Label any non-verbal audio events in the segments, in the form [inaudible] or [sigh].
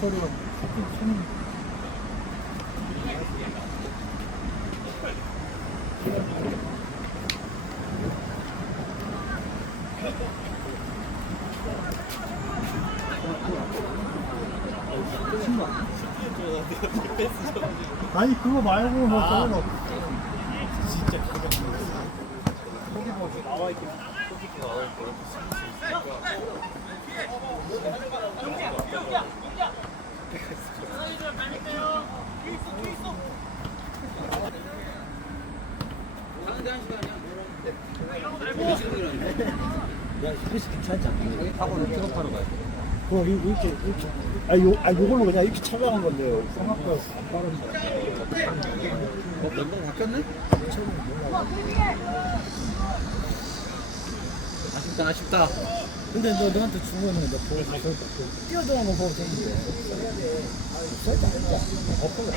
목소리가 확 치는 아니 그거 말고 뭐 다른 거 진짜 거기 뭐 나와 있긴 그거 이- 이렇게 이렇게 아 요, 아 요걸로 그냥 이렇게 촬영한 건데요 생각보다 안 빠른데 어, 면도 바뀌었네? 아쉽다, 아쉽다. 근데 너 너한테 준 거는 너 보고 가서 뛰어들어간 거 보고 되는데 설때 아니다 엎어져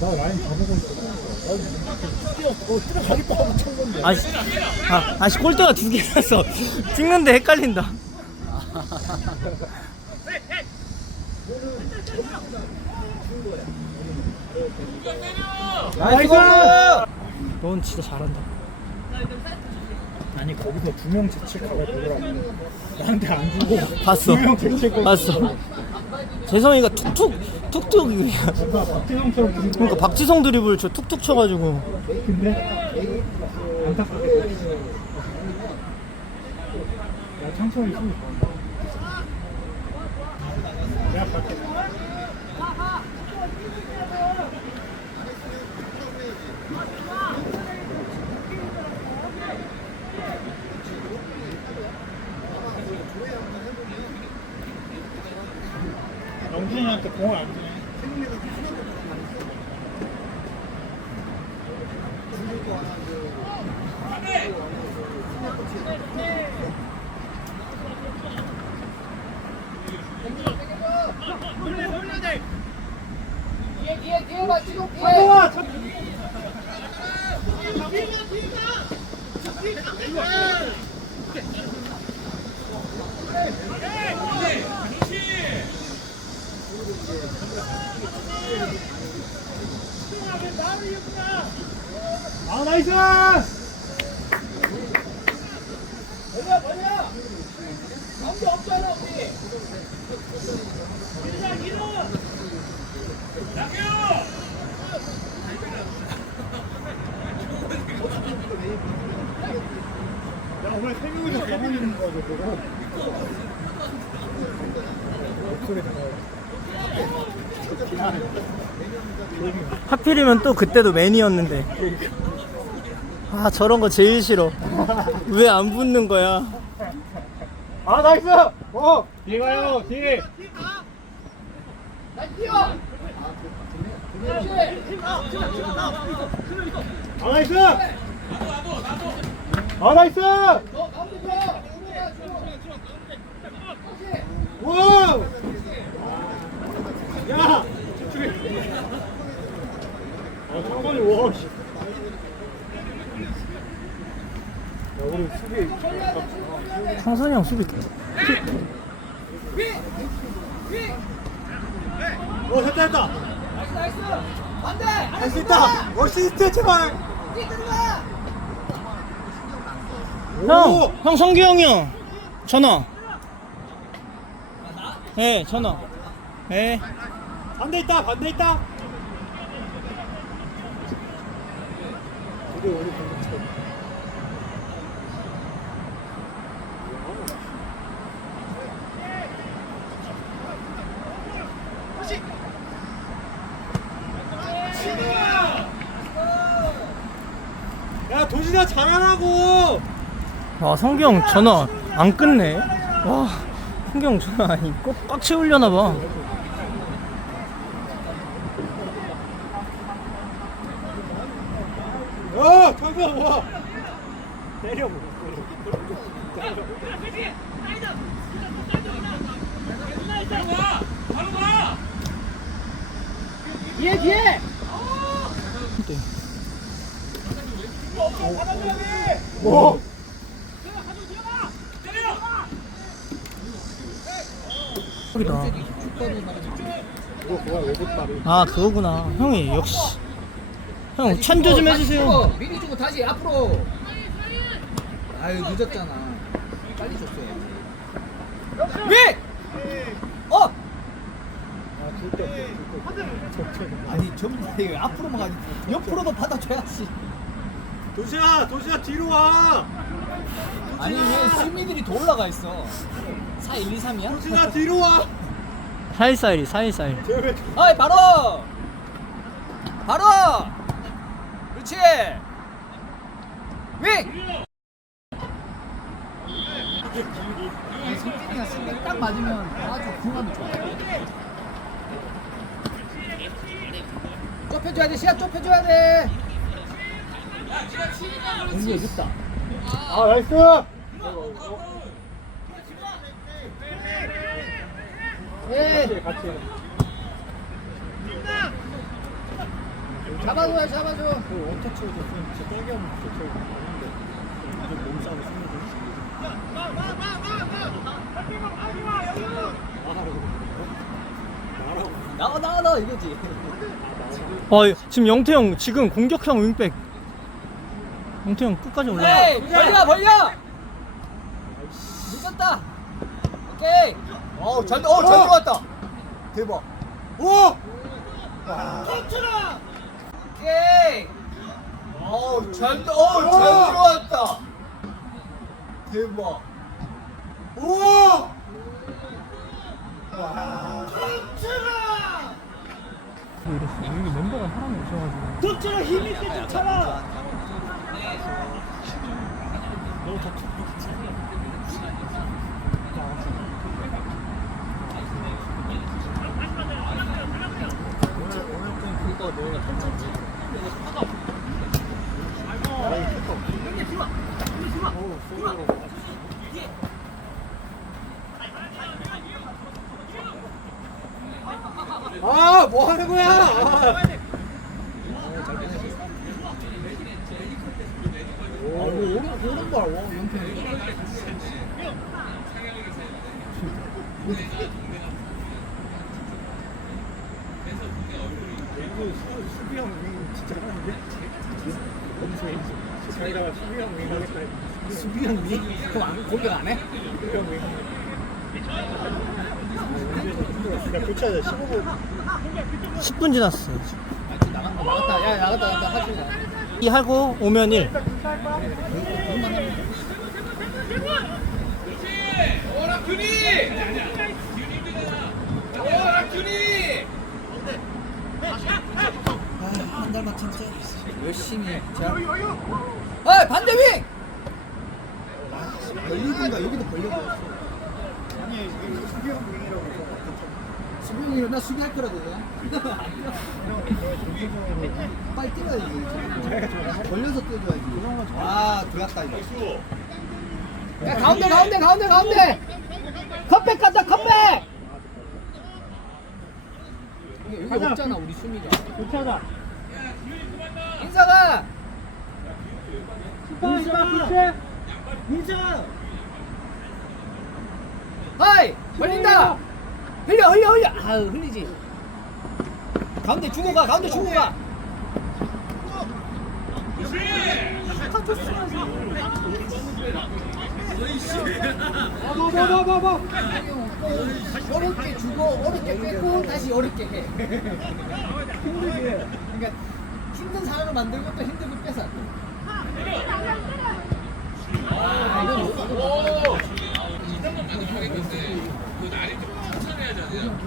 나 라인 다 보고 있어 나 뛰어 어 뛰어가기도 하고 찬 건데 아씨, 아, 아씨 골대가 두 개라서 [laughs] 찍는데 헷갈린다. 나이스 넌 진짜 잘한다. 아니 거기서 두 명 재채가가 되더라고. 나한테 안 주고 [laughs] 봤어. 두명 재채가 봤어. 재성이가 툭툭 툭툭 그러니까 박지성 드리블 저 툭툭 쳐가지고. 근데 안타깝게 야 천천히 좀 내가 갈게 영준이한테 공을 안 주네 한동아 저- 아 나이스 야 목소리 나와 하필이면 또 그때도 맨이었는데. 아 저런 거 제일 싫어. 왜 안 붙는 거야? 아 나이스 어 뒤에 가요 뒤에 아 나이스 아 나이스 야아 장관이 와 씨. 야 우리 수비 창선이 형 수비. 어 됐다 됐다 할 수 있다 어시스트 제발 형, 형 성규 형이 형 전화. 예, 전화. 예. 반대 있다 반대 있다 야 도진아 잘하라고 와형 전화 안 끊네. 와 성규 형 전화 아니 꼭꽉 채우려나 봐. 어 장관 와 때려 네. 오 여기다. 뒷거리 말이지. 그거 그거 오붓다리. 아 그거구나 형이 역시 형 찬조 좀 해주세요 어, 미리 주고 다시 앞으로. 아유 늦었잖아. 빨리 줬어야지. 왜? 어? 아. 아니 전부 앞으로만 가지. 옆으로도 받아줘야지. 도시야, 도시야 뒤로 와. 아니 왜 수미들이 더 올라가 있어? 4, 1, 2, 3이야? 도시야 뒤로 와. [laughs] 414일이 414일 쟤왜 어이 바로! 바로! 그렇지! 윙! 스윙 딱 맞으면 아주 궁합이 좋아 좁혀줘야 돼 시야 좁혀줘야 돼 공이 늦다 아, 나이스. 예 같이. 잡아줘야 잡아줘 그 원터치에서 좀 진짜 떨게 하면 진짜 제일 좋은데. 쓰는 나라고. 나가 나가 나가 이거지 어 지금 영태형 지금 공격형 윙백 영태형 끝까지 올라가 에이 벌려 벌려 늦었다 오케이 어 잘 어, 잘 들어갔다. 대박. 오! 오케이. 어 잘 어, 잘 들어갔다. 대박. 오! 이랬어 여기 멤버가 사람이 없어가지고. 너무 더그 거 너가 괜찮지 아, 뭐 하는 거야? 아. 오 오른 오른발 와 연패 이거 수- 수비형 윙 진짜 하는데? 엄청 자기가 수비형 윙 하겠다 했는데 수비형 위 그럼 안 공격 안 해? 교체하자. 15분. 10분 지났어. 아, 나갔다. 야 나갔다 나갔다. 하지 마. 이 하고 오면 1한 달만 진짜 열심히 자. 아 반대 윙! 벌리든가 여기도 벌려버렸어 아니 이거 수비형 윙이라고 해서 수비형이로 나 수비할 거라고 빨리 뛰어야지 벌려서 뛰어줘야지 아 들어갔다 이거 야 가운데 가운데 가운데 가운데 컵백 간다 컵백 여기 가자. 없잖아 우리 수미가 교체하자 인사가 교체 민정아 하이 벌린다. 흘려 흘려 흘려. 아유 흘리지. 가운데 주고 가 가운데 주고 가. 봐봐봐봐봐 어렵게 주고 어렵게 빼고 다시 어렵게 해. 힘들게 그러니까 힘든 상황을 만들고 또 힘들게 빼서 안 돼. 아, 이 건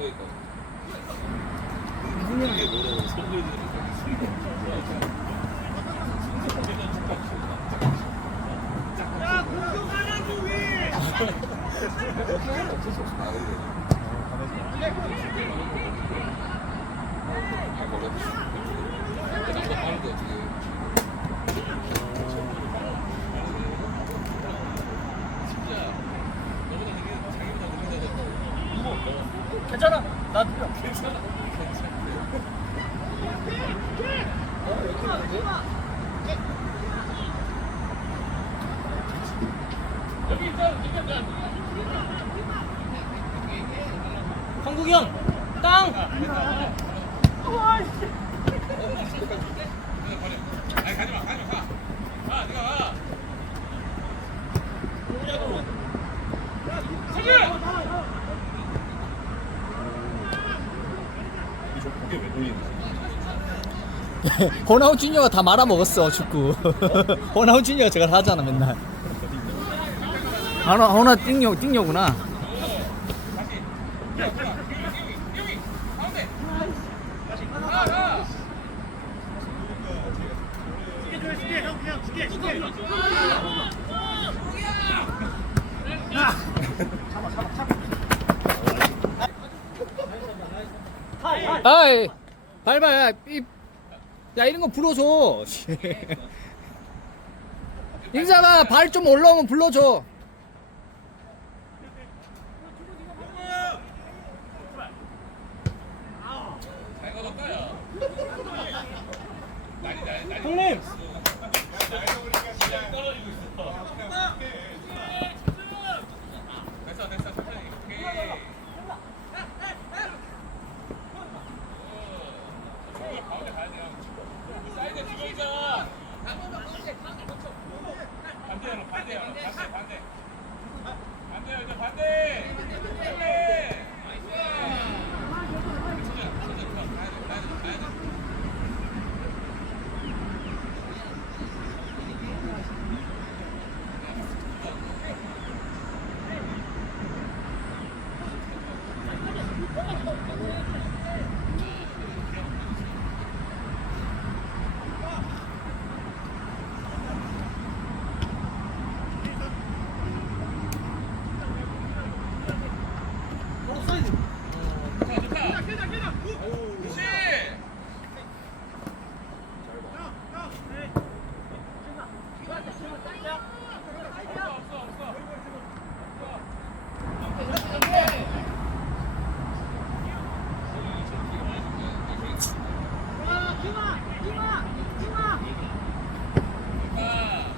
이거 괜찮아. 나 누구야? 괜찮아. 괜찮아. 어, 여기 있는데? [laughs] 호나우 주니어가 다 말아먹었어 축구. [laughs] 호나우 주니어가 저걸 하잖아 맨날. 호나 호나 띵녀 띵녀구나. 아이 밟아 야, 이, 야 이런 거 불러줘. [laughs] 인사가 발 좀 올라오면 불러줘 형님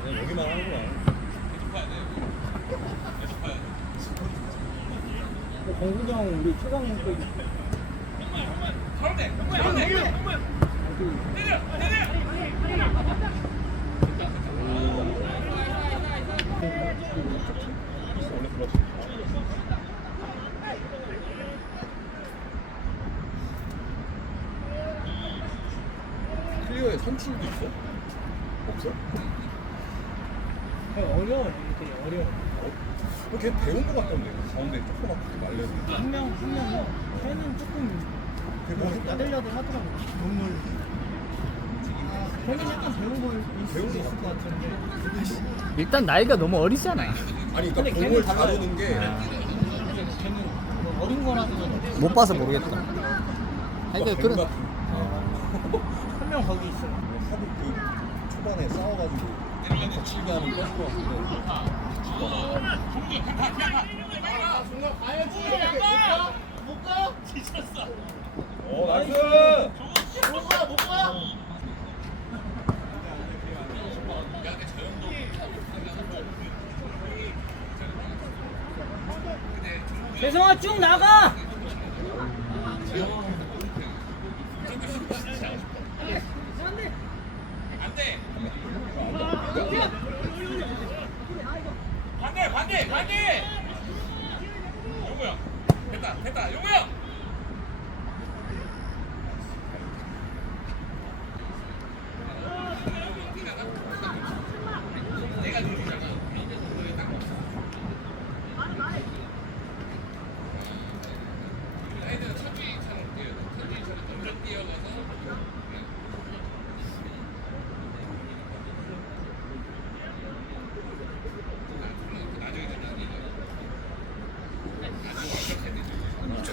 그냥 여기만 하는 거야. 공구경 우리 최강현 거 원래 그렇지. 클리어에 선출도 있어? 없어? 어려워 되게 어려워 어, 걔 배운 거 같던데. 가운데 조그맣게 말려서. 한명 한 명은 걔는 조금 걔뭐 했다? 야들야들 하더라고 눈물 걔는 약간 배운 걸 배운 있을 거것 같은데 일단 나이가 너무 어리잖아 아니 근데 그러니까 걔는 공을 달라요. 다루는 게 걔는 뭐 어린 거라서 못 봐서 모르겠다 하여튼 뱀 그런 같은. 한명 거기 있어 하도 그 초반에 싸워가지고 거칠게 하는 뼈것 같은데. 어 나이스. 재성아 쭉 나가 반대 반대 반대 용우야 됐다 됐다 용우야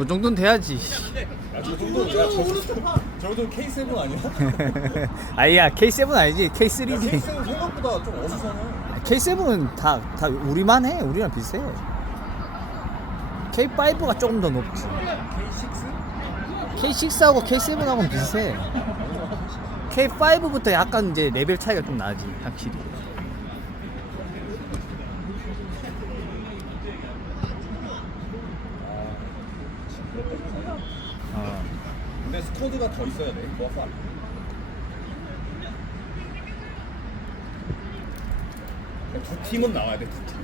저 정도는 돼야지. [laughs] 아, 저 정도 야, 저 정도 저 정도 K7 아니야? 아니야 K7 아니지. K3지. K7 생각보다 좀 어수선해. K7은 다, 다 우리만 해. 우리랑 비슷해 K5가 조금 더 높지. K6? K6하고 K7하고는 비슷해. K5부터 약간 이제 레벨 차이가 좀 나지 확실히 포드가 더 있어야 돼. 좋았어. 안 돼? 두 팀은 나와야 돼. 두 팀.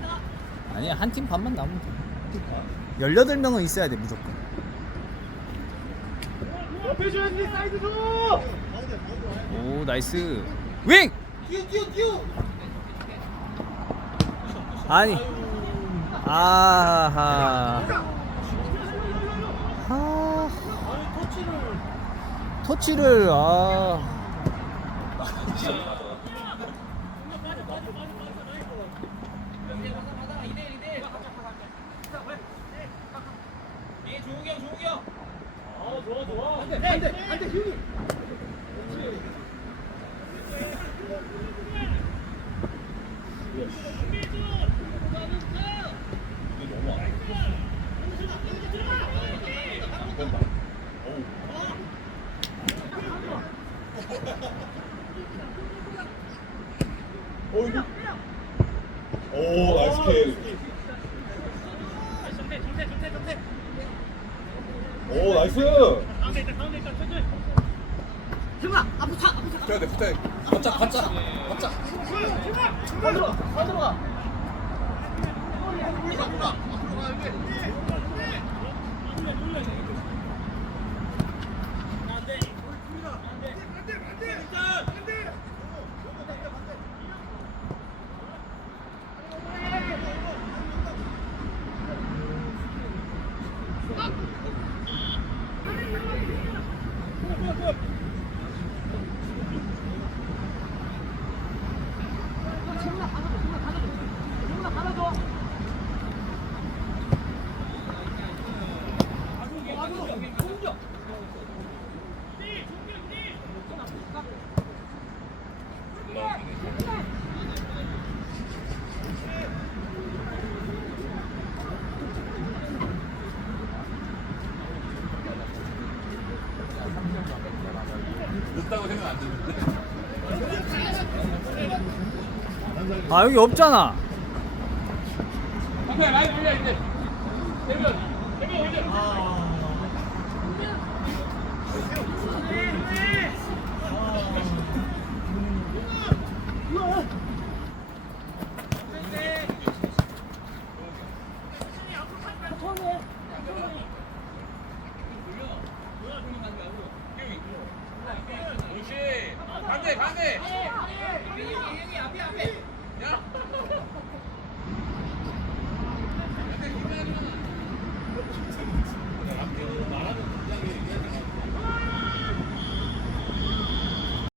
아니야 한팀 반만 나오면 돼 18명은 있어야 돼 무조건 오 나이스 윙! 뛰어 뛰어 뛰어 아니 아하 아 터치를 아 안돼 안돼 형님 이게 너무 안 돼. 된다. 어우. 어이구. 오, 나이스 캐리. 오, 나이스. 형아 앞으로 차 앞으로 차 붙어야 돼, 붙어야 돼. 바짝, 바짝, 바짝. 더 들어가 더 들어가 늦다고 아 여기 없잖아 앞에 라인 올려 이제.